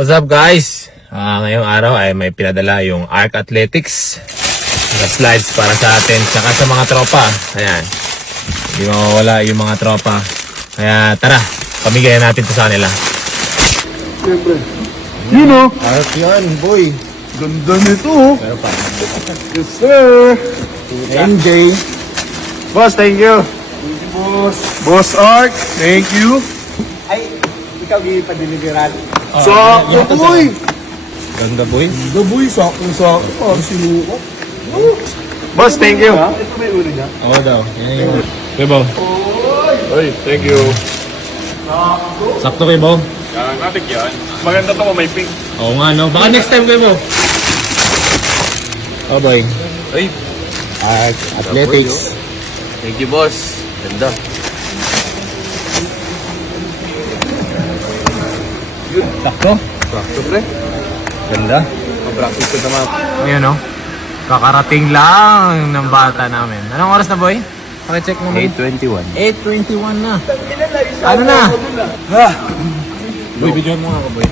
What's up guys? Ngayong araw ay may pinadala yung Arc Athletics na slides para sa atin saka sa mga tropa. Ayan. Hindi mawawala yung mga tropa. Kaya tara, pamigayan natin to sa kanila. Siyempre. Yun o. Arc yan, boy. Ganda nito. Pero pa. Yes, sir. MJ. Boss, thank you. Thank you, boss. Boss Arc, thank you. Ay, ikaw gipadeliveran. Sakto, boy. Ganda boy. Ganda, boy. Sakto. Parang sinuko. Boss, thank you. Ito may ulo niya. Oo daw. Yan yung... Kuya Bo. Oy, thank you. Sakto Kuya Bo. Yan, natik yan. Maganda to, may pink. Oo nga no. Baka next time Kuya Bo. Oh boy. Ay, Arc Athletics. thank you, boss. Ganda. Sakto. Sakto, pre. Ganda. Mag-practice ko naman. Ayan no. Kakarating lang ng bata namin. Anong oras na boy? Pakicheck mo. 8:21. 8:21 na. Ano na? Boy, video mo nga ako boy.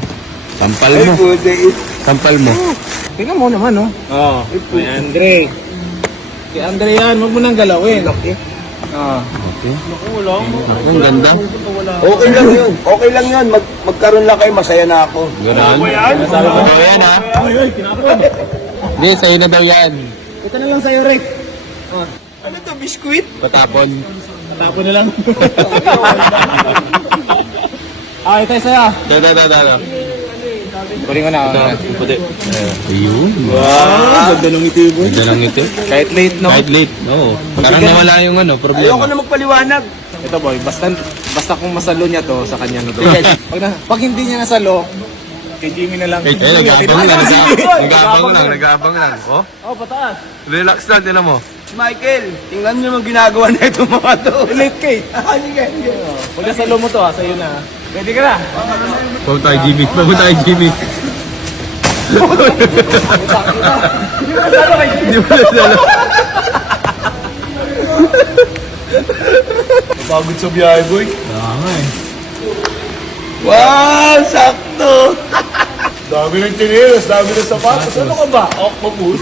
Sampal mo. Sampal mo. Tingnan mo naman no. Oo. Kay Andre. Kay Andre yan. Huwag mo nang galawin. Oo. Okay. Wala. Ang ganda. Okay lang yun. Okay lang yun. Magkaroon lang kayo, masaya na ako. Ganun. Sabi ko. Ayan ha. Ay, kinakaroon. Hindi, sa'yo na daw yan. Ito na lang sa'yo, Rick. Ano to, biskuit? Patapon. Tapo na lang. Ito sa'yo. Da. Kunin ko na. Puti. Ayun. Wow. Ganda ng ito boy. Ganda lang ito. Kahit late no. Kahit late. Oo. Parang nawala yung ano, Ayoko problema. na magpaliwanag. Ito boy, basta kung masalo niya to, sa kanya na to. Pag hindi niya nasalo, kay Jimmy na lang. Nag-aabang lang. Oh, Oh, pataas. relax lang, tinan mo. Michael, tingnan nyo naman ginagawa na itong mga to. Late kay. Sige. Pag nasalo mo to, sa'yo na. Ready ka na? Pagod tayo, Jimmy. Hindi mo nasalo. Pagod sa biyahe, boy. Tama eh. Wow, sakto. Dami ng tinilas, dami ng sapatos. Ano ka ba? Octopus.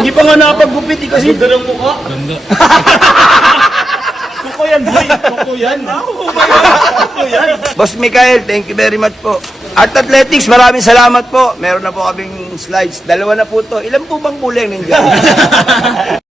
Hindi pa nga napagupit eh, kasi. Ganda ng mukha. Ganda. Kuko yan, boy. Kuko yan. Kuko yan. Boss Michael, thank you very much po. Art Athletics, maraming salamat po. Meron na po kaming slides. 2 na po to. Ilan po bang kulay nandiyan?